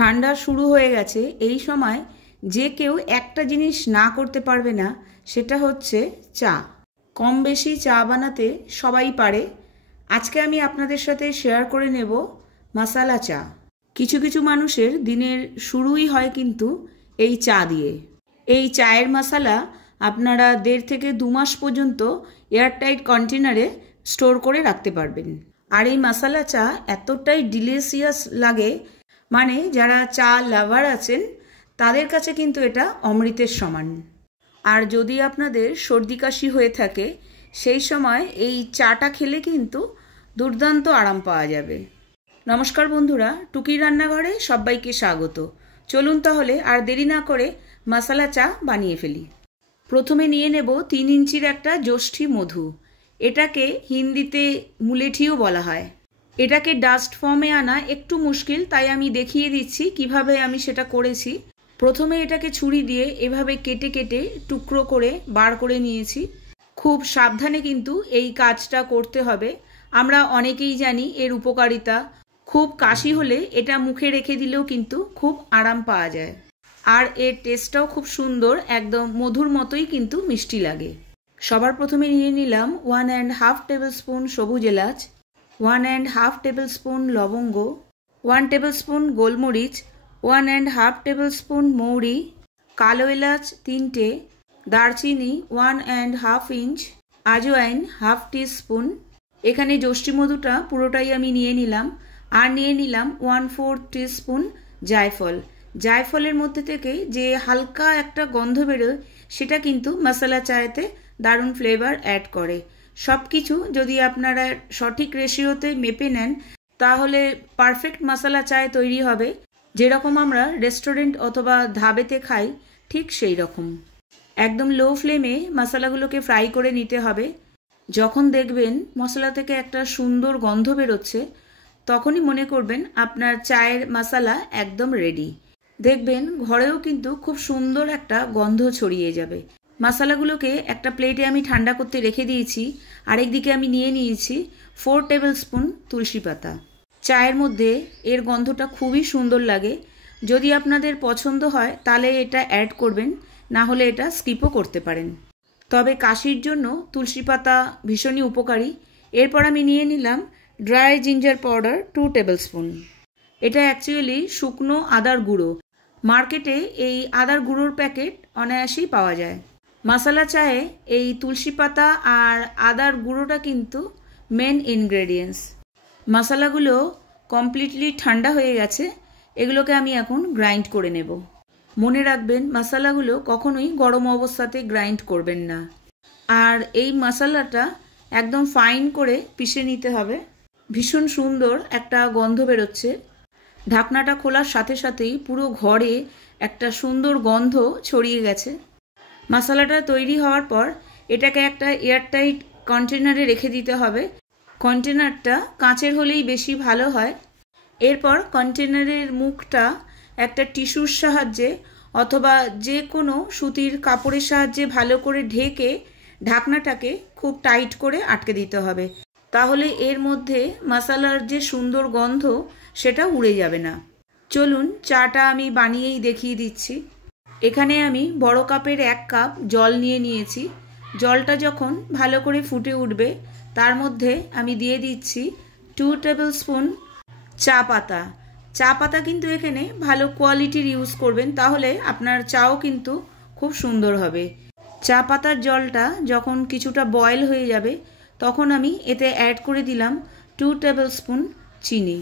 ঠান্ডা শুরু হয়ে গেছে। এই সময় যে কেউ একটা জিনিস না করতে পারবে না, সেটা হচ্ছে চা। কম বেশি চা বানাতে সবাই পারে। আজকে আমি আপনাদের সাথে শেয়ার করে নেব মশালা চা। কিছু কিছু মানুষের দিনের শুরুই হয় কিন্তু এই চা দিয়ে। এই চায়ের মশালা আপনারা 1.5 থেকে 2 মাস পর্যন্ত এয়ারটাইট কন্টেনারে স্টোর করে রাখতে পারবেন। আর এই মশালা চা এতটাই ডিলিশিয়াস লাগে, মানে যারা চা লাভার আছেন তাদের কাছে কিন্তু এটা অমৃতের সমান। আর যদি আপনাদের সর্দি কাশি হয়ে থাকে, সেই সময় এই চাটা খেলে কিন্তু দুর্দান্ত আরাম পাওয়া যাবে। নমস্কার বন্ধুরা, টুকির রান্নাঘরে সবাইকে স্বাগত। চলুন তাহলে আর দেরি না করে মশালা চা বানিয়ে ফেলি। প্রথমে নিয়ে নেব 3 ইঞ্চির একটা যষ্ঠী মধু। এটাকে হিন্দিতে মুলেঠিও বলা হয়। এটাকে ডাস্ট ফর্মে আনা একটু মুশকিল, তাই আমি দেখিয়ে দিচ্ছি কিভাবে আমি সেটা করেছি। প্রথমে এটাকে ছুরি দিয়ে এভাবে কেটে কেটে টুকরো করে বার করে নিয়েছি। খুব সাবধানে কিন্তু এই কাজটা করতে হবে। আমরা অনেকেই জানি এর উপকারিতা। খুব কাশি হলে এটা মুখে রেখে দিলেও কিন্তু খুব আরাম পাওয়া যায়। আর এর টেস্টটাও খুব সুন্দর, একদম মধুর মতোই কিন্তু মিষ্টি লাগে। সবার প্রথমে নিয়ে নিলাম 1.5 টেবিল স্পুন সবুজ এলাচ, 1.5 টেবিল স্পুন লবঙ্গ, 1 টেবিল স্পুন গোলমরিচ, 1.5 টেবিল স্পুন মৌরি, কালো এলাচ 3টে, দারচিনি 1.5 ইঞ্চ, আজওয়াইন 1/2 টিস্পুন। এখানে যষ্ঠী মধুটা পুরোটাই আমি নিয়ে নিলাম। আর নিয়ে নিলাম 1/4 টিস্পুন জায়ফল। জায়ফলের মধ্যে থেকে যে হালকা একটা গন্ধ বেরোয়, সেটা কিন্তু মশালা চায়েতে দারুণ ফ্লেভার অ্যাড করে। সব কিছু যদি আপনারা সঠিক রেশিওতে মেপে নেন, তাহলে পারফেক্ট মশালা চায় তৈরি হবে। যেরকম আমরা রেস্টুরেন্ট অথবা ধাবেতে খাই, ঠিক সেই রকম। একদম লো ফ্লেমে মশলাগুলোকে ফ্রাই করে নিতে হবে। যখন দেখবেন মশলা থেকে একটা সুন্দর গন্ধ বেরোচ্ছে, তখনই মনে করবেন আপনার চায়ের মশলা একদম রেডি। দেখবেন ঘরেও কিন্তু খুব সুন্দর একটা গন্ধ ছড়িয়ে যাবে। মশলাগুলোকে একটা প্লেটে আমি ঠান্ডা করতে রেখে দিয়েছি। আরেকদিকে আমি নিয়ে নিয়েছি 4 টেবিল স্পুন তুলসী পাতা। চায়ের মধ্যে এর গন্ধটা খুবই সুন্দর লাগে। যদি আপনাদের পছন্দ হয় তাহলে এটা অ্যাড করবেন, না হলে এটা স্কিপও করতে পারেন। তবে কাশির জন্য তুলসী পাতা ভীষণই উপকারী। এরপর আমি নিয়ে নিলাম dry ginger powder 2 table spoon. এটা অ্যাকচুয়ালি শুকনো আদার গুঁড়ো। মার্কেটে এই আদার গুঁড়োর প্যাকেট অনায়াসেই পাওয়া যায়। মশালা চায়ে এই তুলসী পাতা আর আদার গুঁড়োটা কিন্তু মেন ইনগ্রেডিয়েন্টস। মশলাগুলো কমপ্লিটলি ঠান্ডা হয়ে গেছে। এগুলোকে আমি এখন গ্রাইন্ড করে নেব। মনে রাখবেন, মশলাগুলো কখনোই গরম অবস্থাতে গ্রাইন্ড করবেন না। আর এই মশলাটা একদম ফাইন করে পিষে নিতে হবে। ভীষণ সুন্দর একটা গন্ধ বেরোচ্ছে। ঢাকনাটা খোলার সাথে সাথেই পুরো ঘরে একটা সুন্দর গন্ধ ছড়িয়ে গেছে। মশলাটা তৈরি হওয়ার পর এটাকে একটা এয়ারটাইট কন্টেনারে রেখে দিতে হবে। কন্টেনারটা কাঁচের হলেই বেশি ভালো হয়। এরপর কন্টেনারের মুখটা একটা টিস্যুর সাহায্যে অথবা যে কোনো সুতির কাপড়ের সাহায্যে ভালো করে ঢেকে ঢাকনাটাকে খুব টাইট করে আটকে দিতে হবে। তাহলে এর মধ্যে মশলার যে সুন্দর গন্ধ, সেটা উড়ে যাবে না। চলুন চাটা আমি বানিয়েই দেখিয়ে দিচ্ছি। এখানে আমি বড় কাপের 1 কাপ জল নিয়ে নিয়েছি। জলটা যখন ভালো করে ফুটে উঠবে, তার মধ্যে আমি দিয়ে দিচ্ছি 2 টেবিল স্পুন চা পাতা। চা পাতা কিন্তু এখানে ভালো কোয়ালিটির ইউজ করবেন, তাহলে আপনার চাও কিন্তু খুব সুন্দর হবে। চা পাতার জলটা যখন কিছুটা বয়েল হয়ে যাবে, তখন আমি এতে অ্যাড করে দিলাম 2 টেবিল স্পুন চিনি।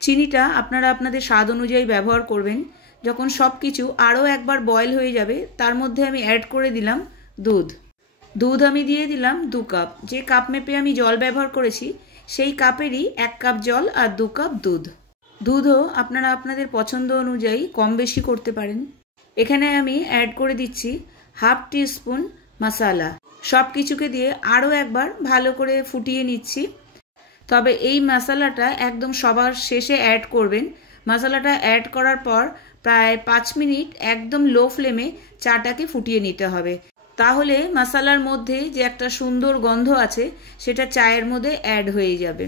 চিনিটা আপনারা আপনাদের স্বাদ অনুযায়ী ব্যবহার করবেন। যখন সব কিছু আরও একবার বয়েল হয়ে যাবে, তার মধ্যে আমি অ্যাড করে দিলাম দুধ। দুধ আমি দিয়ে দিলাম 2 কাপ। যে কাপ মেপে আমি জল ব্যবহার করেছি, সেই কাপেরই 1 কাপ জল আর 2 কাপ দুধ। দুধও আপনারা আপনাদের পছন্দ অনুযায়ী কম বেশি করতে পারেন। এখানে আমি অ্যাড করে দিচ্ছি 1/2 টিস্পুন মশালা। সব কিছুকে দিয়ে আরও একবার ভালো করে ফুটিয়ে নিচ্ছি। তবে এই মশলাটা একদম সবার শেষে অ্যাড করবেন। মশলাটা অ্যাড করার পর প্রায় 5 মিনিট একদম লো ফ্লেমে চাটাকে ফুটিয়ে নিতে হবে। তাহলে মশলার মধ্যে যে একটা সুন্দর গন্ধ আছে, সেটা চায়ের মধ্যে অ্যাড হয়ে যাবে।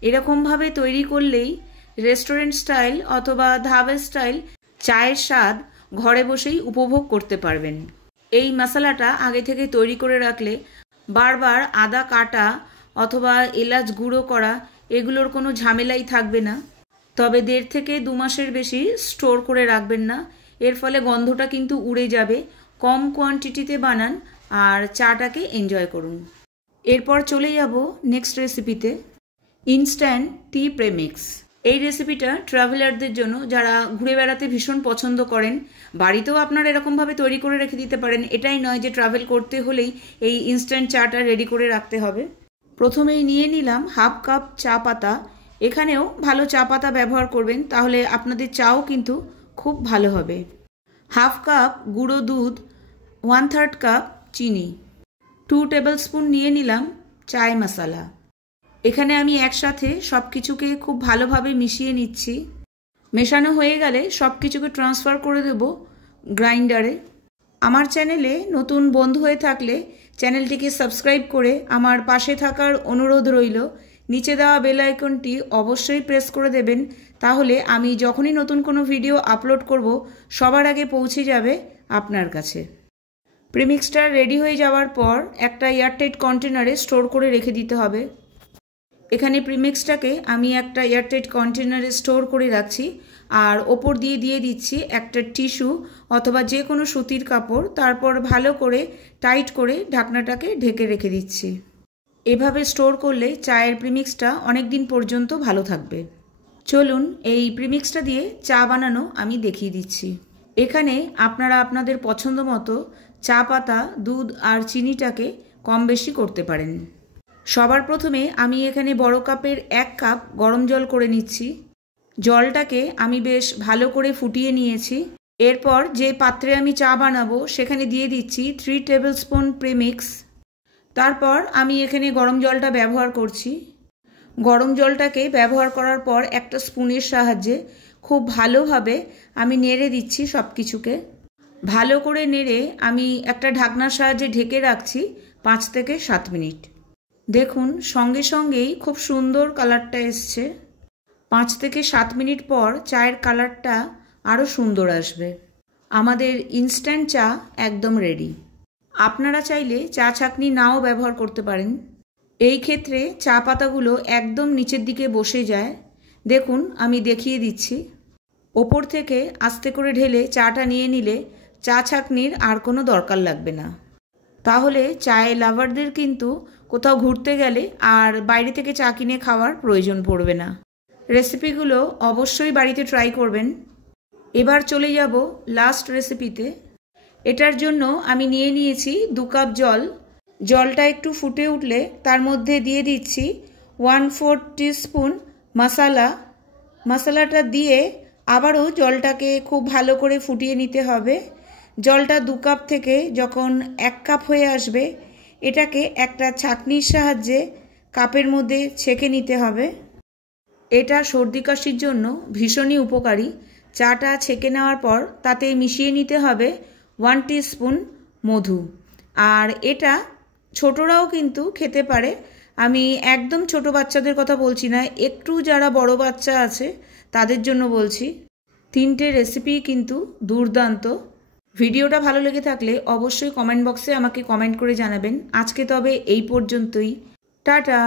এরকমভাবে তৈরি করলেই রেস্টুরেন্ট স্টাইল অথবা ধাবা স্টাইল চায়ের স্বাদ ঘরে বসেই উপভোগ করতে পারবেন। এই মশলাটা আগে থেকে তৈরি করে রাখলে বারবার আদা কাটা অথবা এলাচ গুঁড়ো করা এগুলোর কোনো ঝামেলাই থাকবে না। তবে 1.5 থেকে 2 মাসের বেশি স্টোর করে রাখবেন না, এর ফলে গন্ধটা কিন্তু উড়ে যাবে। কম কোয়ান্টিটিতে বানান আর চাটাকে এনজয় করুন। এরপর চলে যাব নেক্সট রেসিপিতে, ইনস্ট্যান্ট টি প্রেমিক্স। এই রেসিপিটা ট্রাভেলারদের জন্য, যারা ঘুরে বেড়াতে ভীষণ পছন্দ করেন। বাড়িতেও আপনারা এরকমভাবে তৈরি করে রেখে দিতে পারেন, এটাই নয় যে ট্রাভেল করতে হলেই এই ইনস্ট্যান্ট চাটা রেডি করে রাখতে হবে। প্রথমেই নিয়ে নিলাম 1/2 কাপ চা পাতা। এখানেও ভালো চা পাতা ব্যবহার করবেন, তাহলে আপনাদের চাও কিন্তু খুব ভালো হবে। 1/2 কাপ গুঁড়ো দুধ, 1/3 কাপ চিনি, 2 টেবিল স্পুন নিয়ে নিলাম চায় মশলা। এখানে আমি একসাথে সব কিছুকে খুব ভালোভাবে মিশিয়ে নিচ্ছি। মেশানো হয়ে গেলে সব কিছুকে ট্রান্সফার করে দেব গ্রাইন্ডারে। আমার চ্যানেলে নতুন বন্ধু হয়ে থাকলে চ্যানেলটিকে সাবস্ক্রাইব করে আমার পাশে থাকার অনুরোধ রইল। নিচে দেওয়া বেল আইকনটি অবশ্যই প্রেস করে দেবেন, তাহলে আমি যখনই নতুন কোনো ভিডিও আপলোড করব সবার আগে পৌঁছে যাবে আপনার কাছে। প্রিমিক্সটা রেডি হয়ে যাওয়ার পর একটা এয়ারটাইট কন্টেনারে স্টোর করে রেখে দিতে হবে। এখানে প্রিমিক্সটাকে আমি একটা এয়ারটাইট কন্টেনারে স্টোর করে রাখছি, আর ওপর দিয়ে দিচ্ছি একটা টিস্যু অথবা যে কোনো সুতির কাপড়। তারপর ভালো করে টাইট করে ঢাকনাটাকে ঢেকে রেখে দিচ্ছি। এভাবে স্টোর করলে চায়ের প্রিমিক্সটা অনেক দিন পর্যন্ত ভালো থাকবে। চলুন এই প্রিমিক্সটা দিয়ে চা বানানো আমি দেখিয়ে দিচ্ছি। এখানে আপনারা আপনাদের পছন্দ মতো চা পাতা, দুধ আর চিনিটাকে কম বেশি করতে পারেন। সবার প্রথমে আমি এখানে বড় কাপের 1 কাপ গরম জল করে নিচ্ছি। জলটাকে আমি বেশ ভালো করে ফুটিয়ে নিয়েছি। এরপর যে পাত্রে আমি চা বানাবো সেখানে দিয়ে দিচ্ছি 3 টেবিল স্পুন প্রিমিক্স। তারপর আমি এখানে গরম জলটা ব্যবহার করছি। গরম জলটাকে ব্যবহার করার পর একটা স্পুনের সাহায্যে খুব ভালোভাবে আমি নেড়ে দিচ্ছি সব কিছুকে। ভালো করে নেড়ে আমি একটা ঢাকনার সাহায্যে ঢেকে রাখছি 5 থেকে 7 মিনিট। দেখুন সঙ্গে সঙ্গেই খুব সুন্দর কালারটা এসছে। 5 থেকে 7 মিনিট পর চায়ের কালারটা আরও সুন্দর আসবে। আমাদের ইনস্ট্যান্ট চা একদম রেডি। আপনারা চাইলে চা ছাঁকনি নাও ব্যবহার করতে পারেন। এই ক্ষেত্রে চা পাতাগুলো একদম নিচের দিকে বসে যায়। দেখুন আমি দেখিয়ে দিচ্ছি। ওপর থেকে আস্তে করে ঢেলে চাটা নিয়ে নিলে চা ছাঁকনির আর কোনো দরকার লাগবে না। তাহলে চায়ের লাভারদের কিন্তু কোথাও ঘুরতে গেলে আর বাইরে থেকে চা কিনে খাওয়ার প্রয়োজন পড়বে না। রেসিপিগুলো অবশ্যই বাড়িতে ট্রাই করবেন। এবার চলে যাব লাস্ট রেসিপিতে। এটার জন্য আমি নিয়ে নিয়েছি 2 কাপ জল। জলটা একটু ফুটে উঠলে তার মধ্যে দিয়ে দিচ্ছি 1/4 টিস্পুন মশলা। মশলাটা দিয়ে আবারও জলটাকে খুব ভালো করে ফুটিয়ে নিতে হবে। জলটা 2 কাপ থেকে যখন 1 কাপ হয়ে আসবে, এটাকে একটা ছাঁকনির সাহায্যে কাপের মধ্যে ছেঁকে নিতে হবে। এটা সর্দি কাশির জন্য ভীষণই উপকারী। চাটা ছেঁকে নেওয়ার পর তাতে মিশিয়ে নিতে হবে 1 টিস্পুন মধু। আর এটা ছোটরাও কিন্তু খেতে পারে। আমি একদম ছোট বাচ্চাদের কথা বলছি না, একটু যারা বড় বাচ্চা আছে তাদের জন্য বলছি। 3টে রেসিপি কিন্তু দুর্দান্ত। ভিডিওটা ভালো লেগে থাকলে অবশ্যই কমেন্ট বক্সে আমাকে কমেন্ট করে জানাবেন। আজকে তবে এই পর্যন্তই। টাটা।